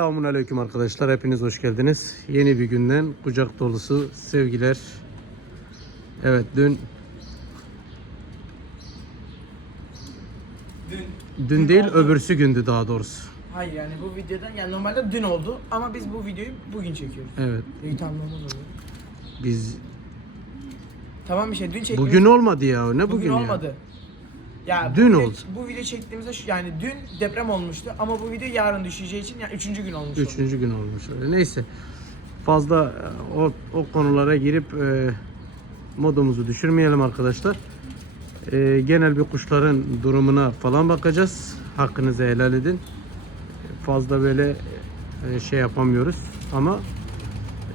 Selamun Aleyküm arkadaşlar. Hepiniz hoş geldiniz. Yeni bir günden kucak dolusu sevgiler. Evet dün Dün. dün değil oldu. öbürsü gündü daha doğrusu. Hayır yani bu videodan yani normalde dün oldu ama biz bu videoyu bugün çekiyoruz. Evet İyi tamam biz Tamam bir şey dün çektiğimiz bugün olmadı ya. Ne bugün, bugün ya? olmadı. Ya Dün bu video, oldu. Bu video çektiğimizde şu, yani dün deprem olmuştu ama bu video yarın düşeceği için yani üçüncü gün olmuş oldu. Üçüncü gün olmuş öyle. Neyse. Fazla e, o, o konulara girip e, modumuzu düşürmeyelim arkadaşlar. E, genel bir kuşların durumuna falan bakacağız. Hakkınızı helal edin. Fazla böyle e, şey yapamıyoruz ama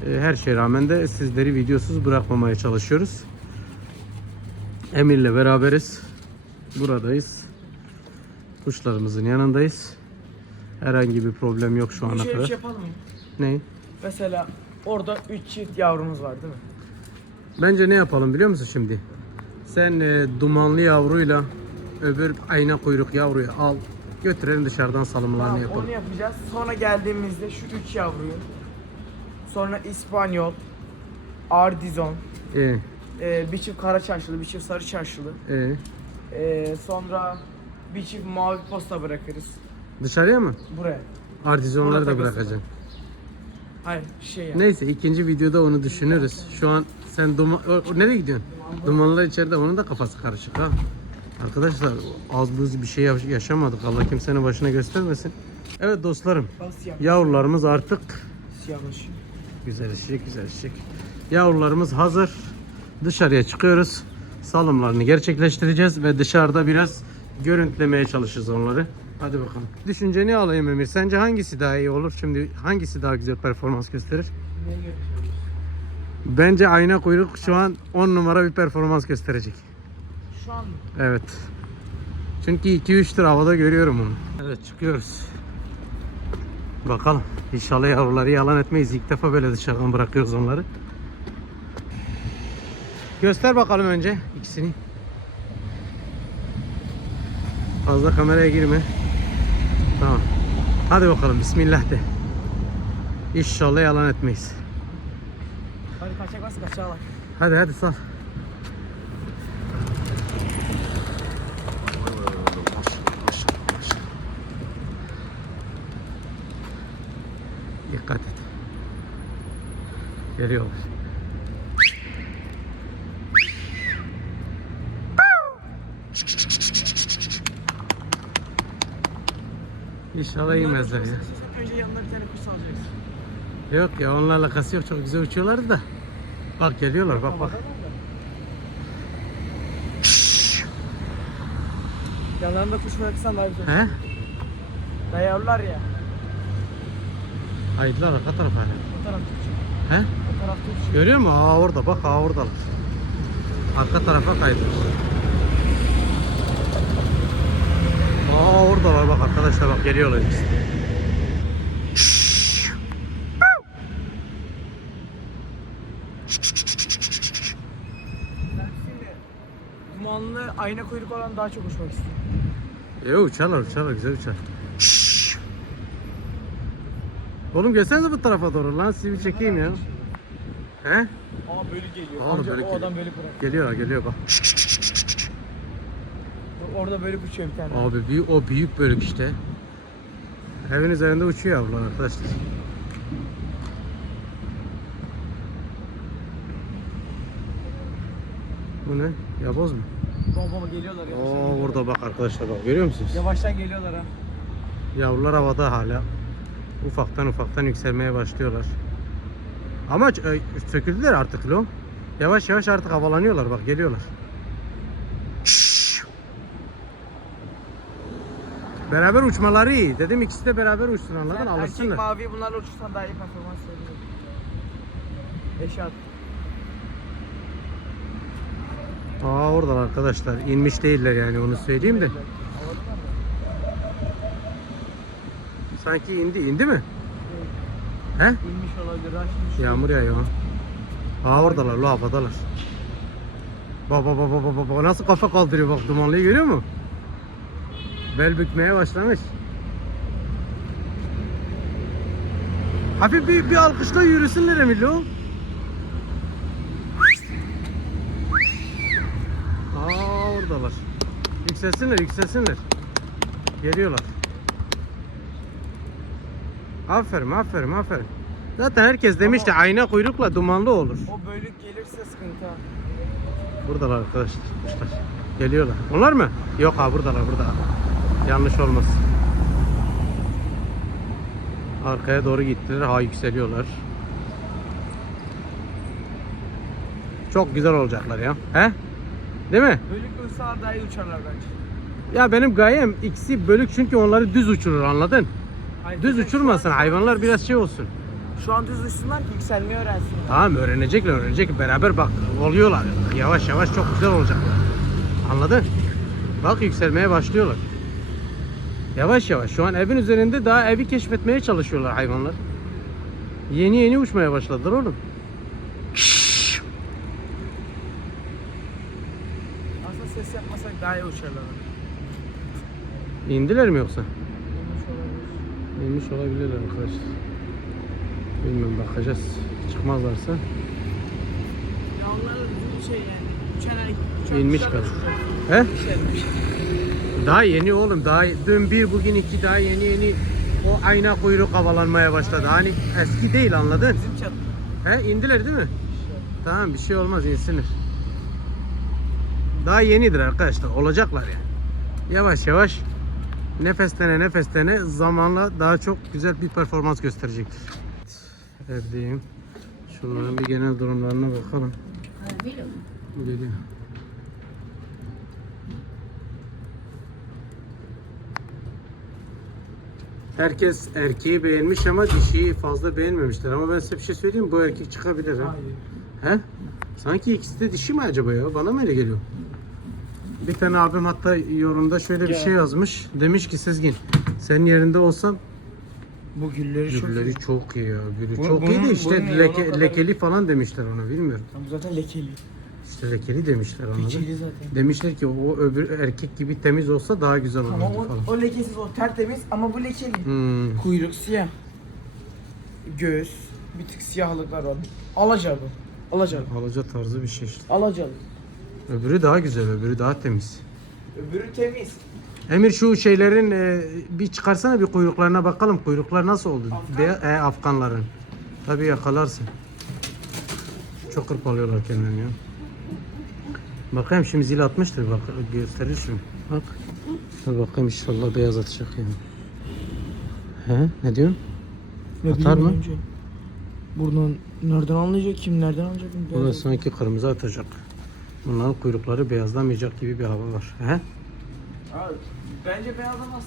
e, her şeye rağmen de sizleri videosuz bırakmamaya çalışıyoruz. Emir'le beraberiz. Buradayız. Kuşlarımızın yanındayız. Herhangi bir problem yok şu ana şöyle bir kadar. şey yapalım mı? Ne? Mesela orada 3 çift yavrumuz var değil mi? Bence ne yapalım biliyor musun şimdi? Sen e, dumanlı yavruyla öbür ayna kuyruk yavruyu al. Götürelim dışarıdan salımlarını Tamam, yapalım. onu yapacağız. Sonra geldiğimizde şu 3 yavruyu sonra İspanyol, Ardizon, E, e, bir çift kara çarşılı, bir çift sarı çarşılı. e. Ee, sonra bir çift mavi posta bırakırız Dışarıya mı? buraya. Artizonları da Burada bırakacaksın. Hayır şey yani. Neyse ikinci videoda onu düşünürüz. Şu an sen duman... O, o nereye gidiyorsun? Dumanlar içeride onun da kafası karışık ha. Arkadaşlar az buz bir şey yaş- yaşamadık. Allah kimsenin başına göstermesin. Evet dostlarım. Bak siyah. Yavrularımız artık Siyahmış. Güzel ışık, güzel ışık. Yavrularımız hazır. Dışarıya çıkıyoruz. Salımlarını gerçekleştireceğiz ve dışarıda biraz görüntülemeye çalışacağız onları. Hadi bakalım. Düşünceni alayım Emir. Sence hangisi daha iyi olur? Şimdi hangisi daha güzel performans gösterir? Bence ayna kuyruk şu an 10 numara bir performans gösterecek. Şu an mı? Evet. Çünkü 2-3 lira havada görüyorum onu. Evet çıkıyoruz. Bakalım. İnşallah yavruları yalan etmeyiz. İlk defa böyle dışarıdan bırakıyoruz onları. Göster bakalım önce ikisini. Fazla kameraya girme. Tamam. Hadi bakalım bismillah de. İnşallah yalan etmeyiz. Hadi kaçak varsa kaçağa bak. Hadi hadi sal. Dikkat et. Geliyorlar. İnşallah yemezler ya. Önce yanına bir tane kuş alacaksın. Yok ya onunla alakası yok. Çok güzel uçuyorlar da. Bak geliyorlar bak bak. Yanlarında kuş bırakırsan daha güzel. He? Dayarlar ya. Haydiler arka tarafa hala. O tarafta uçuyor. He? O tarafta uçuyor. Görüyor musun? Aa orada bak aa oradalar. Arka tarafa kaydı. Aa oradalar bak arkadaşlar bak geliyorlar işte. Dumanlı ayna kuyruk olan daha çok uçmak istiyorum. Yo uçarlar uçarlar güzel uçar. Oğlum gelsenize bu tarafa doğru lan sizi bir çekeyim ya. He? Aa böyle geliyor. Oğlum böyle o geliyor. adam böyle bırak. Geliyorlar geliyor bak. Orada böyle uçuyor bir tane. Abi büyük, o büyük bölük işte. Evin üzerinde uçuyor yavrular arkadaşlar. Bu ne? Yaboz mu? Baba geliyorlar yavaştan. Oo geliyorlar. burada bak arkadaşlar bak görüyor musunuz? Yavaştan geliyorlar ha. Yavrular havada hala. Ufaktan ufaktan yükselmeye başlıyorlar. Ama e, söküldüler artık lo. Yavaş yavaş artık havalanıyorlar bak geliyorlar. Beraber uçmaları iyi. Dedim ikisi de beraber uçsun anladın Sen erkek alışsınlar. maviyi bunlarla uçursan daha iyi performans verecek. Eşat. Aa oradalar arkadaşlar. İnmiş değiller yani onu söyleyeyim de. Sanki indi. indi mi? He? İnmiş olabilir, açmış. Yağmur yağıyor. Aa oradalar, lo havadalar. Bak bak bak bak bak nasıl kafa kaldırıyor bak dumanlıyı görüyor musun? Bel bükmeye başlamış. Hafif bir, bir alkışla yürüsünler Emilio. Aa oradalar. Yükselsinler yükselsinler. Geliyorlar. Aferin aferin aferin. Zaten herkes demişti ayna kuyrukla dumanlı olur. O bölük gelirse sıkıntı. Buradalar arkadaşlar. Geliyorlar. Onlar mı? Yok ha buradalar burada. Yanlış olmasın. Arkaya doğru gittiler. Ha yükseliyorlar. Çok güzel olacaklar ya. He? Değil mi? Bölük olsa daha iyi uçarlar bence. Ya benim gayem ikisi bölük çünkü onları düz uçurur anladın? Hayır, Düz uçurmasın hayvanlar biraz şey olsun. Şu an düz uçsunlar ki yükselmeyi öğrensinler. Tamam öğrenecekler öğrenecek beraber bak oluyorlar. Yavaş yavaş çok güzel olacaklar. Anladın? Bak yükselmeye başlıyorlar. Yavaş yavaş şu an evin üzerinde daha evi keşfetmeye çalışıyorlar hayvanlar. Yeni yeni uçmaya başladılar oğlum. Aslında ses yapmasak daha iyi uçarlar. İndiler mi yoksa? İnmiş olabilirler arkadaşlar. Bilmiyorum bakacağız. Çıkmazlarsa Ya onlar da düzgün şey yani. Uçan uçan İnmiş kadar. he? Şey, Daha yeni oğlum daha dün bir bugün iki daha yeni yeni o ayna kuyruk havalanmaya başladı. Hani eski değil anladın? Bizim çatı. He indiler değil mi? Tamam bir şey olmaz insinler. Daha yenidir arkadaşlar olacaklar yani. Yavaş yavaş nefestene nefestene zamanla daha çok güzel bir performans gösterecektir. Evdeyim. Şunların bir genel durumlarına bakalım. Geliyor. Herkes erkeği beğenmiş ama dişiyi fazla beğenmemişler. Ama ben size bir şey söyleyeyim mi? Bu erkek çıkabilir ha. Hayır. He? Sanki ikisi de dişi mi acaba ya? Bana mı öyle geliyor? Bir tane abim hatta yorumda şöyle bir şey yazmış. Demiş ki Sezgin senin yerinde olsam Bu gülleri çok gülleri çok iyi ya. Gülü Bu- çok iyi bunun- de işte bunun leke- kadar- lekeli falan demişler ona bilmiyorum. Bu zaten lekeli. İşte lekeli demişler ona. da. Lekeli zaten. Demişler ki o öbür erkek gibi temiz olsa daha güzel olurdu Ama o, falan. o lekesiz o tertemiz ama bu lekeli. Hmm. Kuyruk siyah. Göğüs. Bir tık siyahlıklar var. Alaca bu. Alacalı. Alaca tarzı bir şey işte. Alacalı. Öbürü daha güzel, öbürü daha temiz. Öbürü temiz. Emir şu şeylerin e, bir çıkarsana bir kuyruklarına bakalım. Kuyruklar nasıl oldu? Afgan? Beya- e, Afganların. Tabii yakalarsın. Çok hırpalıyorlar kendilerini ya. Bakayım şimdi zil atmıştır bak gösterir şimdi. Bak. Dur bakayım inşallah beyaz atacak yani. He ne diyorsun? Ne Atar mı? önce. Buradan nereden anlayacak? Kim nereden anlayacak? Bu da sanki kırmızı atacak. Bunların kuyrukları beyazlamayacak gibi bir hava var. He? Abi, bence beyazlamaz.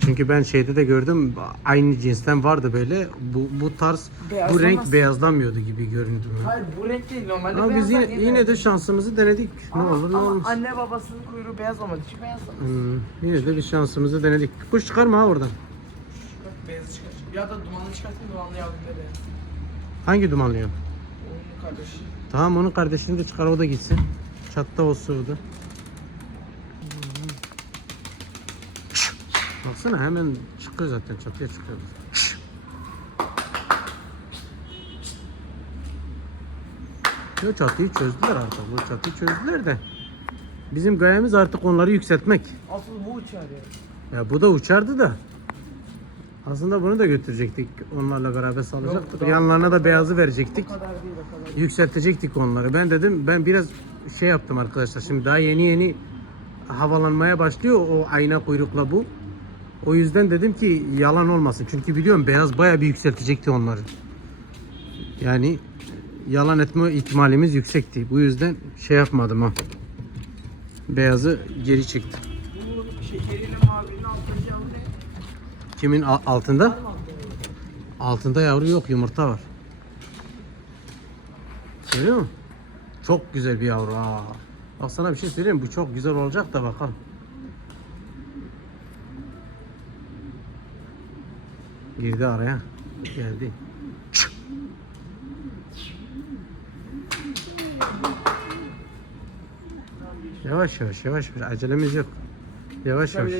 Çünkü ben şeyde de gördüm aynı cinsten vardı böyle. Bu bu tarz bu Beyazlamaz. renk beyazlamıyordu gibi göründü. Hayır bu renk değil normalde Ama biz yine, yine beyaz? de şansımızı denedik. Ne Ama- olur ne ama olmaz. Anne babasının kuyruğu beyaz olmadığı için beyazlamaz. Hmm, yine de bir şansımızı denedik. Kuş çıkarma ha oradan. Bak beyazı çıkar. Ya da dumanlı çıkartayım dumanlı yavrum da beyaz. Hangi dumanlıyor? Onun kardeşi. Tamam onun kardeşini de çıkar o da gitsin. Çatta olsun o da. Baksana hemen çıkıyor zaten çatıya çıkıyor. Yo çatıyı çözdüler artık. Bu çatıyı çözdüler de. Bizim gayemiz artık onları yükseltmek. Asıl bu uçar ya. Ya bu da uçardı da. Aslında bunu da götürecektik. Onlarla beraber salacaktık. Yok, Yanlarına da beyazı verecektik. O kadar değil o kadar. Yükseltecektik onları. Ben dedim ben biraz şey yaptım arkadaşlar. Şimdi daha yeni yeni havalanmaya başlıyor o ayna kuyrukla bu. O yüzden dedim ki yalan olmasın. Çünkü biliyorum beyaz bayağı bir yükseltecekti onları. Yani yalan etme ihtimalimiz yüksekti. Bu yüzden şey yapmadım ha. Beyazı geri çektim. Kimin altında? Altında? Yavru yok yumurta var. Görüyor musun? Çok güzel bir yavru ha. Bak sana bir şey söyleyeyim bu çok güzel olacak da bakalım. Girdi araya. Geldi. Yavaş yavaş yavaş bir acelemiz yok. Yavaş yavaş.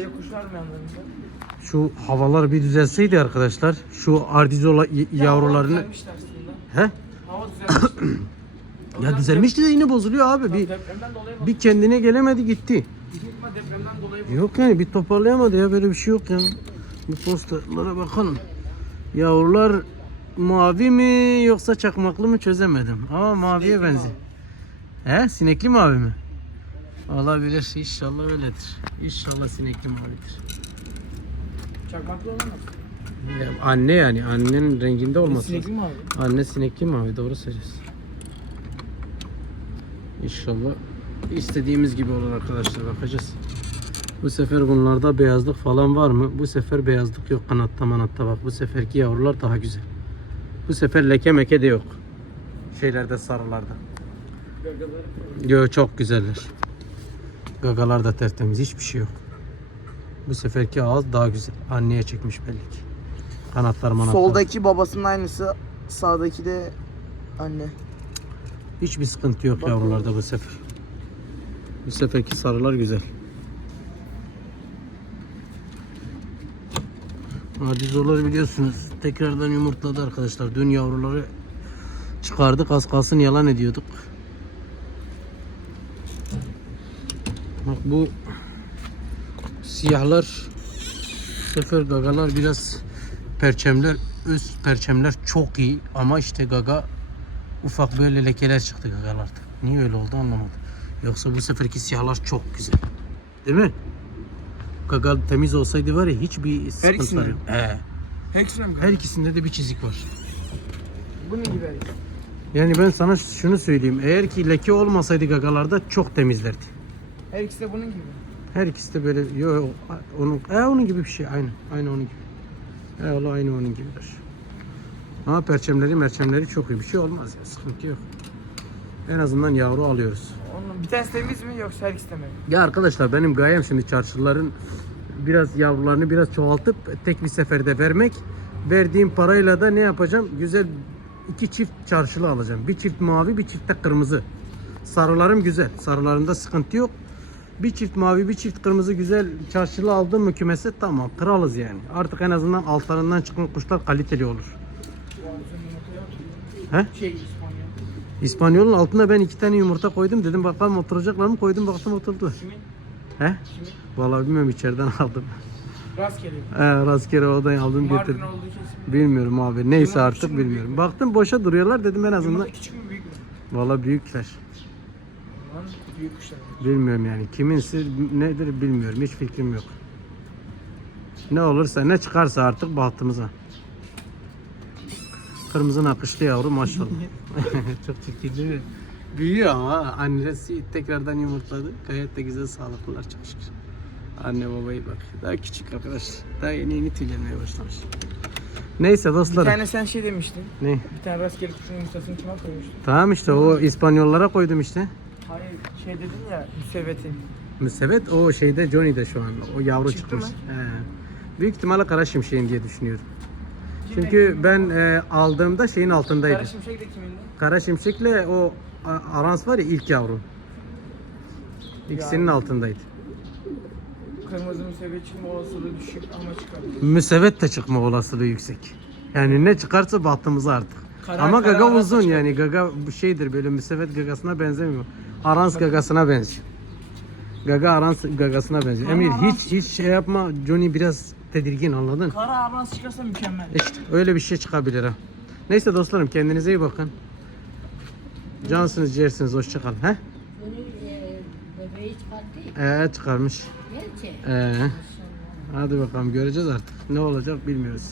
Şu havalar bir düzelseydi arkadaşlar. Şu ardizola yavrularını. He? Hava düzelmişti. Ya düzelmişti de yine bozuluyor abi. Bir, bir kendine gelemedi gitti. Yok yani bir toparlayamadı ya böyle bir şey yok ya. Bu posterlara bakalım. Yavrular mavi mi yoksa çakmaklı mı çözemedim. Ama maviye Sinekli benziyor. He sinekli mavi mi? Olabilir inşallah öyledir. İnşallah sinekli mavidir. Çakmaklı olamaz. Ya anne yani annenin renginde olması Sinekli abi? Anne sinekli mavi doğru söylüyorsun. İnşallah istediğimiz gibi olur arkadaşlar bakacağız. Bu sefer bunlarda beyazlık falan var mı? Bu sefer beyazlık yok kanatta manatta bak. Bu seferki yavrular daha güzel. Bu sefer leke meke de yok. Şeylerde sarılarda. Yo çok güzeller. Gagalar da tertemiz hiçbir şey yok. Bu seferki ağız daha güzel. Anneye çekmiş belli ki. Kanatlar manatlar. Soldaki babasının aynısı. Sağdaki de anne. Hiçbir sıkıntı yok Bak- yavrularda bu sefer. Bu seferki sarılar güzel. Adizolar biliyorsunuz tekrardan yumurtladı arkadaşlar. Dün yavruları çıkardık az kalsın yalan ediyorduk. Bak bu siyahlar sefer gagalar biraz perçemler üst perçemler çok iyi ama işte gaga ufak böyle lekeler çıktı gagalarda. Niye öyle oldu anlamadım. Yoksa bu seferki siyahlar çok güzel. Değil mi? Gaga temiz olsaydı var ya hiçbir sıkıntı ikisinde yok. mi? He. Hepsine mi? Her ikisinde de bir çizik var. Bu ne gibi? Yani ben sana şunu söyleyeyim. Eğer ki leke olmasaydı gagalarda çok temizlerdi. Her ikisi de bunun gibi. Her ikisi de böyle yo, onun e, onun gibi bir şey aynı. Aynı onun gibi. E o aynı onun gibidir. Ama perçemleri merçemleri çok iyi bir şey olmaz ya. Sıkıntı yok. En azından yavru alıyoruz. Onun bir tanesi temiz mi yoksa her ikisi de mi? Ya arkadaşlar benim gayem şimdi çarşıların biraz yavrularını biraz çoğaltıp tek bir seferde vermek. Verdiğim parayla da ne yapacağım? Güzel iki çift çarşılı alacağım. Bir çift mavi, bir çift de kırmızı. Sarılarım güzel. Sarılarında sıkıntı yok. Bir çift mavi, bir çift kırmızı güzel çarşılı aldım mı kümese tamam kralız yani. Artık en azından altlarından çıkan kuşlar kaliteli olur. He? Şey. İspanyolun altına ben iki tane yumurta koydum dedim bakalım oturacaklar mı koydum baktım oturdu. Kimin? He? Kimin? Vallahi bilmiyorum içeriden aldım. Rastgele. He, rastgele odan aldım Mardin getirdim. olduğu kesin. Bilmiyorum abi. Neyse Yumurta artık büyük bilmiyorum. mü? Baktım boşa duruyorlar dedim en azından. Yumurta küçük mü büyük mü? Vallahi büyükler. Lan büyük kuşlar. Bilmiyorum yani. Kiminsi nedir bilmiyorum. Hiç fikrim yok. Ne olursa ne çıkarsa artık bahtımıza. Kırmızı nakışlı yavru maşallah. Çok mi? Büyüyor ama annesi tekrardan yumurtladı. Gayet de güzel sağlıklılar çok şükür. Anne babayı bak. Daha küçük arkadaşlar. Daha yeni yeni tüylenmeye başlamış. Neyse Bir dostlarım. tane sen şey demiştin. Ne? Bir tane rastgele kuşun yumurtasını kime koymuştun? Tamam işte o İspanyollara koydum işte. Hayır şey dedin ya müsevvetin. Müsevet o şeyde Johnny'de şu an. O yavru Çıktı çıkmış. mı? He. Büyük ihtimalle kara şimşeğin diye düşünüyorum. Çünkü ben e, aldığımda şeyin altındaydı. Kara Şimşek de kimindi? Kara şimşekle o a- Arans var ya ilk yavru. İkisinin altındaydı. Kırmızı müsevvet çıkma olasılığı düşük ama çıkabilir. Müsevet de çıkma olasılığı yüksek. Yani ne çıkarsa bahtımıza artık. Kara- Ama gaga uzun çıkabilir. yani gaga bu şeydir böyle müsevet gagasına benzemiyor. Arans gagasına benziyor. Gaga Arans gagasına benziyor. Emir hiç hiç şey yapma. Johnny biraz tedirgin anladın? Kara arans çıkarsa mükemmel. İşte öyle bir şey çıkabilir ha. Neyse dostlarım kendinize iyi bakın. Cansınız ciğersiniz hoşçakalın. He? Bunu e, bebeği çıkarttı. Ee, çıkarmış. Gerçi. Ee, hadi bakalım göreceğiz artık. Ne olacak bilmiyoruz.